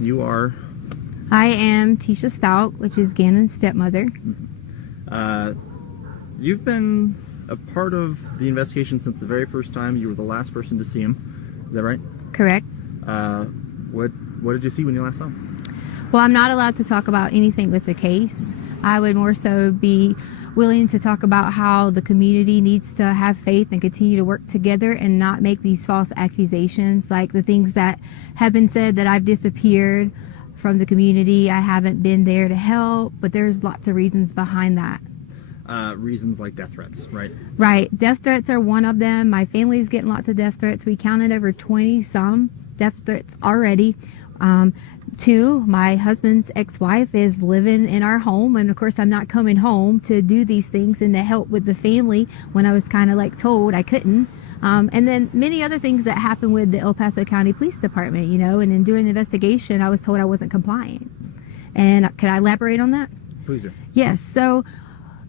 You are? I am Tisha STAUCH, which is Gannon's stepmother. You've been a part of the investigation since the very first time. You were the last person to see him. Is that right? Correct. What did you see when you last saw him? Well, I'm not allowed to talk about anything with the case. I would more so be willing to talk about how the community needs to have faith and continue to work together and not make these false accusations, like the things that have been said that I've disappeared from the community. I haven't been there to help, but there's lots of reasons behind that. Reasons like death threats, right? Right. Death threats are one of them. My family's getting lots of death threats. We counted over 20 some death threats already. Two, my husband's ex-wife is living in our home, and of course I'm not coming home to do these things and to help with the family when I was kind of like told I couldn't. And then many other things that happened with the El Paso County Police Department, you know, and in doing the investigation I was told I wasn't compliant. And could I elaborate on that? Please do. Yes. So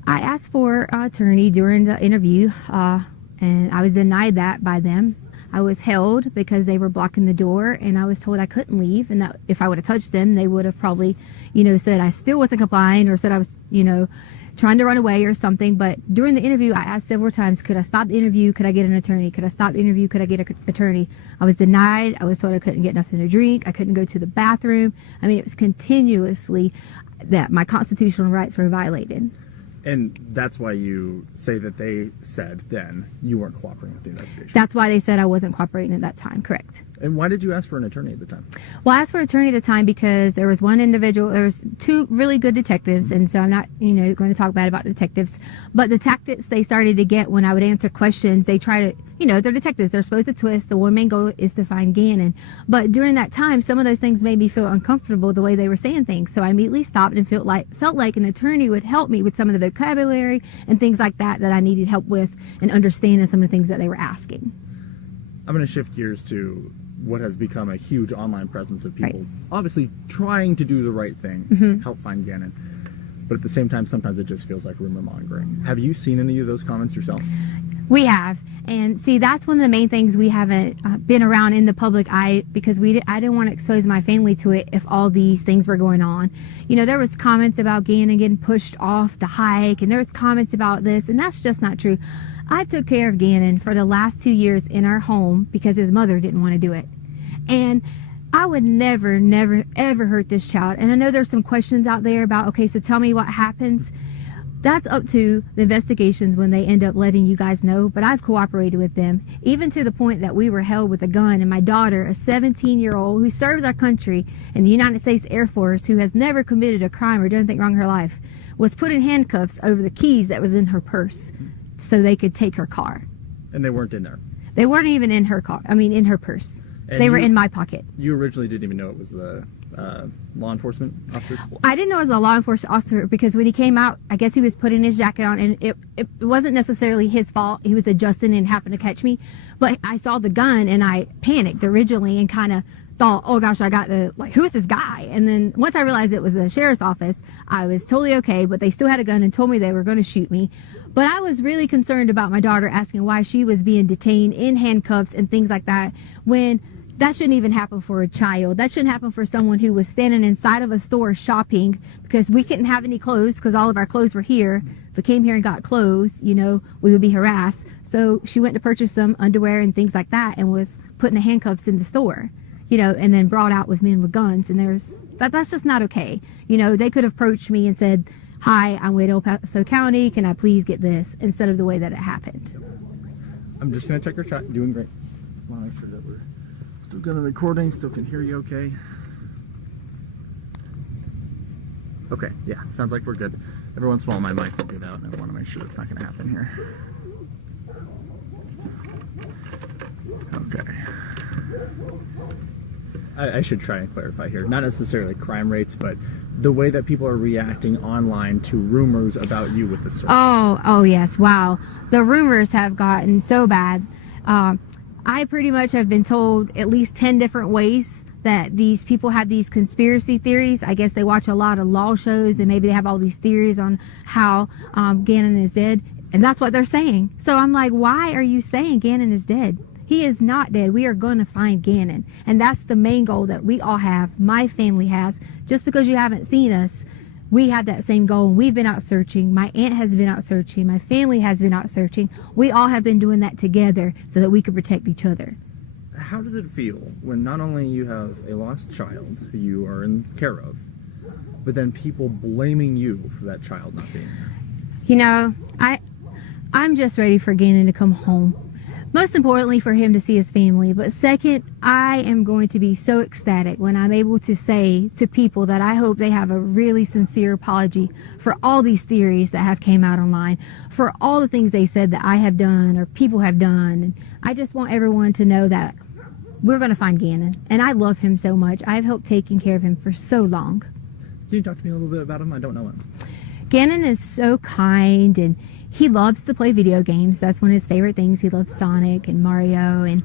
I asked for an attorney during the interview, and I was denied that by them. I was held because they were blocking the door, and I was told I couldn't leave, and that if I would have touched them, they would have probably, you know, said I still wasn't complying, or said I was, you know, trying to run away or something. But during the interview, I asked several times, could I stop the interview? Could I get an attorney? Could I stop the interview? Could I get an attorney? I was denied. I was told I couldn't get nothing to drink. I couldn't go to the bathroom. I mean, it was continuously that my constitutional rights were violated. And that's why you say that they said then you weren't cooperating with the investigation. That's why they said I wasn't cooperating at that time, correct. And why did you ask for an attorney at the time? Well, I asked for an attorney at the time because there was one individual, there was two really good detectives, and so I'm not, you know, going to talk bad about detectives, but the tactics they started to get when I would answer questions, they try to, you know, they're detectives, they're supposed to twist. The one main goal is to find Gannon. But during that time, some of those things made me feel uncomfortable the way they were saying things. So I immediately stopped and felt like an attorney would help me with some of the vocabulary and things like that I needed help with, and understanding some of the things that they were asking. I'm going to shift gears to what has become a huge online presence of people Right. obviously trying to do the right thing, help find Gannon. But at the same time, sometimes it just feels like rumor mongering. Have you seen any of those comments yourself? We have. And see, that's one of the main things we haven't been around in the public eye, because I didn't want to expose my family to it if all these things were going on. You know, there was comments about Gannon getting pushed off the hike, and there was comments about this, and that's just not true. I took care of Gannon for the last 2 years in our home because his mother didn't want to do it. And I would never, ever hurt this child. And I know there's some questions out there about, okay, so tell me what happens. That's up to the investigations when they end up letting you guys know, but I've cooperated with them, even to the point that we were held with a gun, and my daughter, a 17-year-old who serves our country in the United States Air Force, who has never committed a crime or done anything wrong in her life, was put in handcuffs over the keys that was in her purse so they could take her car. And they weren't in there? They weren't even in her car, I mean in her purse. And they were in my pocket. You originally didn't even know it was the law enforcement officers? I didn't know it was a law enforcement officer because when he came out, I guess he was putting his jacket on, and it wasn't necessarily his fault. He was adjusting and happened to catch me. But I saw the gun and I panicked originally and kind of thought, oh gosh, I got the, like, who's this guy? And then once I realized it was the sheriff's office, I was totally okay, but they still had a gun and told me they were going to shoot me. But I was really concerned about my daughter, asking why she was being detained in handcuffs and things like that, when that shouldn't even happen for a child. That shouldn't happen for someone who was standing inside of a store shopping, because we couldn't have any clothes because all of our clothes were here. If we came here and got clothes, you know, we would be harassed. So she went to purchase some underwear and things like that and was put in the handcuffs in the store, you know, and then brought out with men with guns. And that's just not okay. You know, they could have approached me and said, hi, I'm with El Paso County, can I please get this, instead of the way that it happened. I'm just going to check your shot. Doing great. I want to make sure that we're still good on recording, still can hear you okay. Okay, yeah, sounds like we're good. Every once in a while my mic will give out, and I want to make sure that's not going to happen here. Okay. I should try and clarify here, not necessarily crime rates, but the way that people are reacting online to rumors about you with the search. Oh yes, wow. The rumors have gotten so bad. I pretty much have been told at least 10 different ways that these people have these conspiracy theories. I guess they watch a lot of law shows and maybe they have all these theories on how Gannon is dead, and that's what they're saying. So I'm like, why are you saying Gannon is dead? He is not dead. We are going to find Gannon. And that's the main goal that we all have. My family has. Just because you haven't seen us, we have that same goal. We've been out searching. My aunt has been out searching. My family has been out searching. We all have been doing that together so that we could protect each other. How does it feel when not only you have a lost child who you are in care of, but then people blaming you for that child not being there? You know, I'm just ready for Gannon to come home. Most importantly, for him to see his family. But second, I am going to be so ecstatic when I'm able to say to people that I hope they have a really sincere apology for all these theories that have came out online, for all the things they said that I have done or people have done. And I just want everyone to know that we're going to find Gannon. And I love him so much. I've helped taking care of him for so long. Can you talk to me a little bit about him? I don't know him. Gannon is so kind, and he loves to play video games. That's one of his favorite things. He loves Sonic and Mario, and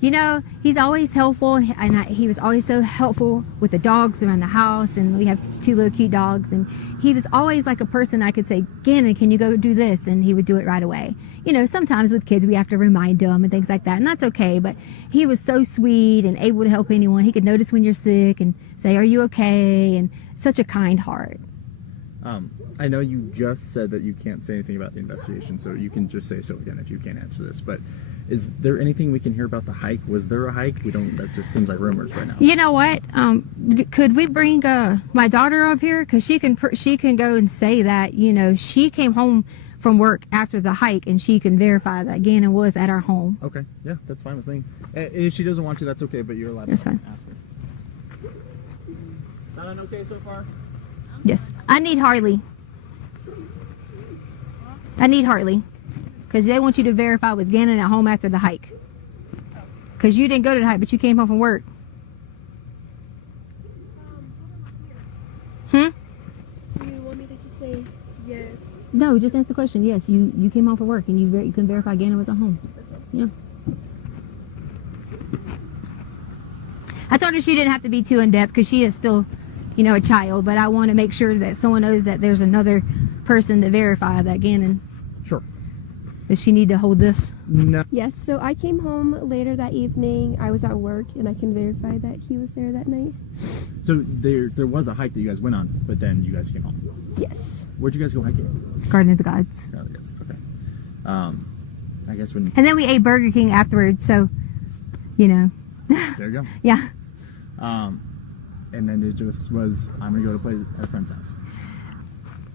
you know, he's always helpful, and he was always so helpful with the dogs around the house, and we have 2 little cute dogs, and he was always like a person I could say, Gannon, can you go do this? And he would do it right away. You know, sometimes with kids we have to remind them and things like that, and that's okay, but he was so sweet and able to help anyone. He could notice when you're sick and say, are you okay? And such a kind heart. I know you just said that you can't say anything about the investigation, so you can just say so again if you can't answer this, but is there anything we can hear about the hike? Was there a hike? That just seems like rumors right now. You know what? Could we bring my daughter up here? Because she can go and say that, you know, she came home from work after the hike and she can verify that Gannon was at our home. Okay, yeah, that's fine with me. If she doesn't want to, that's okay, but you're allowed to ask her. Sound okay so far? Yes. I need Harley. Because they want you to verify was Gannon at home after the hike. Because you didn't go to the hike, but you came home from work. Do you want me to just say yes? No, just answer the question. Yes, you came home from work and you can verify Gannon was at home. Yeah. I told her she didn't have to be too in-depth because she is still, you know, a child, but I want to make sure that someone knows that there's another person to verify that Gannon. Sure. Does she need to hold this? No. Yes, so I came home later that evening. I was at work, and I can verify that he was there that night. So there was a hike that you guys went on, but then you guys came home. Yes. Where'd you guys go hiking? Garden of the Gods. Oh, yes. Okay. I guess when... And then we ate Burger King afterwards, so, you know. There you go. Yeah. And then it just was, I'm going to go to play at a friend's house.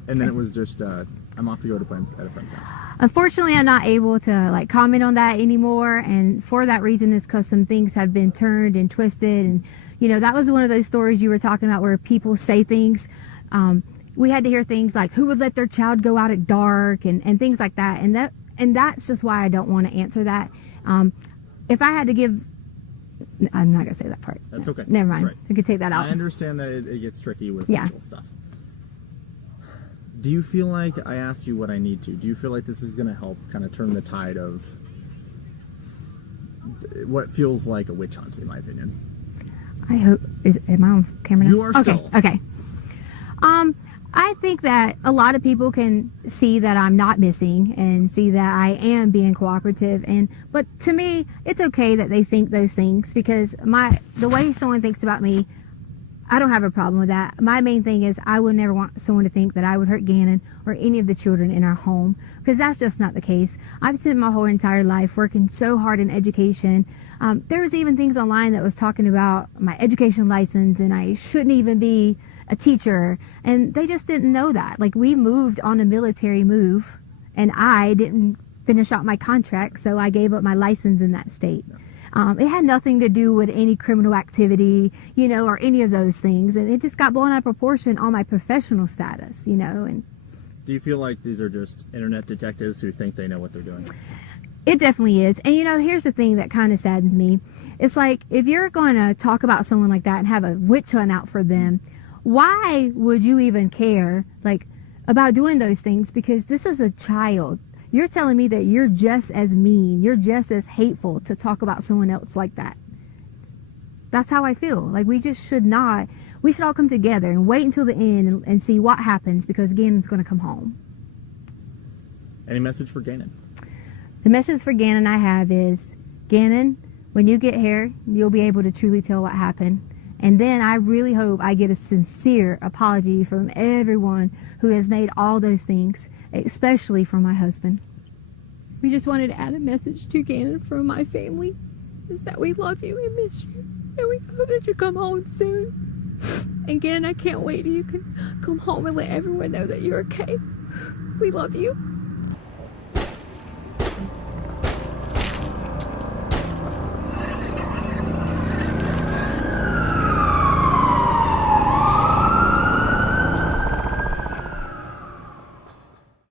And then it was just, I'm off to go to play at a friend's house. Unfortunately, I'm not able to like comment on that anymore, and for that reason is because some things have been turned and twisted, and you know, that was one of those stories you were talking about where people say things. We had to hear things like who would let their child go out at dark and things like that, and that's just why I don't want to answer that. If I had to give, I'm not gonna say that part. That's okay. Never mind. That's right. I could take that out. I understand that it gets tricky with Yeah. legal stuff. Do you feel like I asked you what I need to? Do you feel like this is going to help kind of turn the tide of what feels like a witch hunt, in my opinion? I hope. Am I on camera now? You are still. Okay. I think that a lot of people can see that I'm not missing and see that I am being cooperative, but to me, it's okay that they think those things because the way someone thinks about me, I don't have a problem with that. My main thing is I would never want someone to think that I would hurt Gannon or any of the children in our home because that's just not the case. I've spent my whole entire life working so hard in education. There was even things online that was talking about my education license and I shouldn't even be a teacher, and they just didn't know that. Like, we moved on a military move and I didn't finish out my contract, so I gave up my license in that state. It had nothing to do with any criminal activity, you know, or any of those things, and it just got blown out of proportion on my professional status, you know. And do you feel like these are just internet detectives who think they know what they're doing? it definitely is. And you know, here's the thing that kind of saddens me. It's like, if you're going to talk about someone like that and have a witch hunt out for them, why would you even care, like, about doing those things? Because this is a child. You're telling me that you're just as mean, you're just as hateful to talk about someone else like that. That's how I feel. Like, we just should not. We should all come together and wait until the end and see what happens, because Gannon's going to come home. Any message for Gannon? The message for Gannon I have is, Gannon, when you get here, you'll be able to truly tell what happened. And then I really hope I get a sincere apology from everyone who has made all those things, especially from my husband. We just wanted to add a message to Gannon from my family, is that we love you and miss you, and we hope that you come home soon. And Gannon, I can't wait till you can come home and let everyone know that you're okay. We love you.